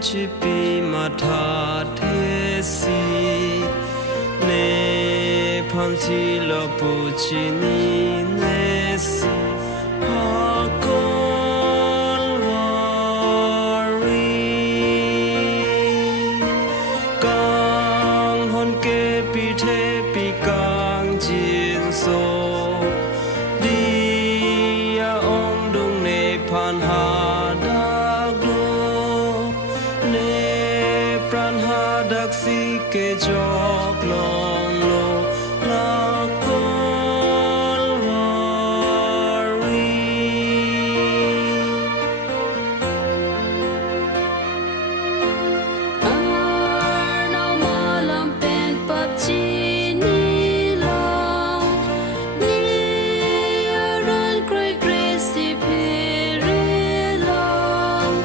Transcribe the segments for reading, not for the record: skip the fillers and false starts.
chỉ bị mà tha thế si nè phong chỉ lo bu chỉ ni nè si ha con worry càng hôn kê bị thế bị càng chiến số đi ya ông đông nè phan hà đắc đô nè pran hà đắc si kê chok long lo la con worry nào mà làm bên bắp chi ni long ni aron great grace pere long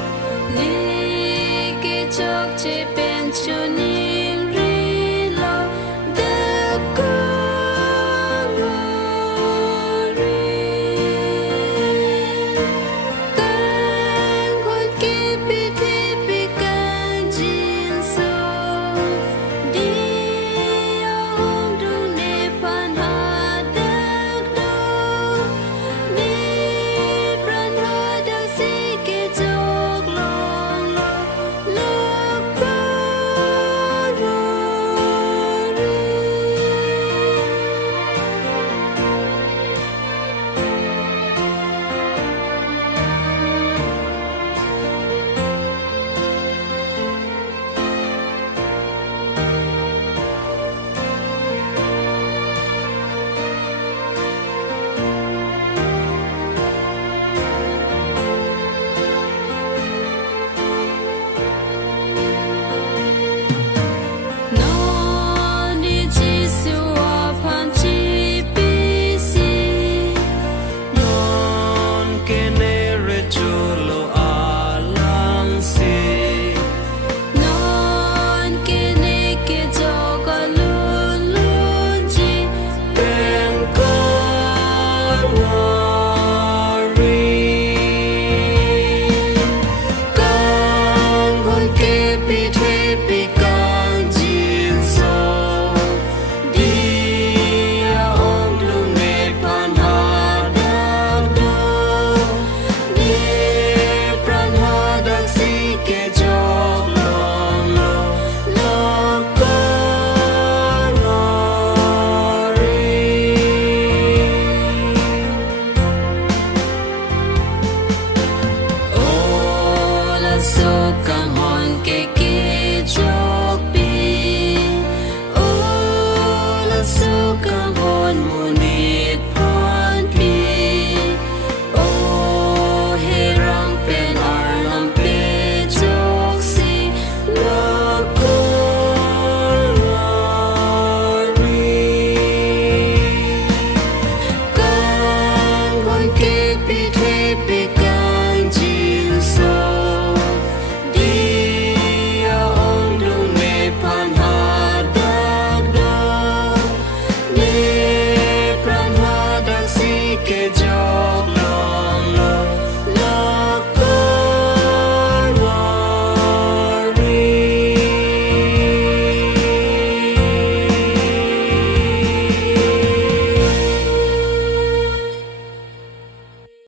ni ke chok che ben chu ni ri long the con worry càng hôn kê bị thế bị càng chiến sâu đi ông đông nè phan hà đắc đô nè pran hà đắc si kê chok long lo lo con worry nó đi chỉ xua phan chi bi si non che ne reggiolo alang si non che ne che gioca luôn chi ben con worry càng hôn kê bị thế bị càng chiến sâu đi ông đông nè phan hà đắc đô nè pran hà đắc si kê chok long lo lo con worry oh la so come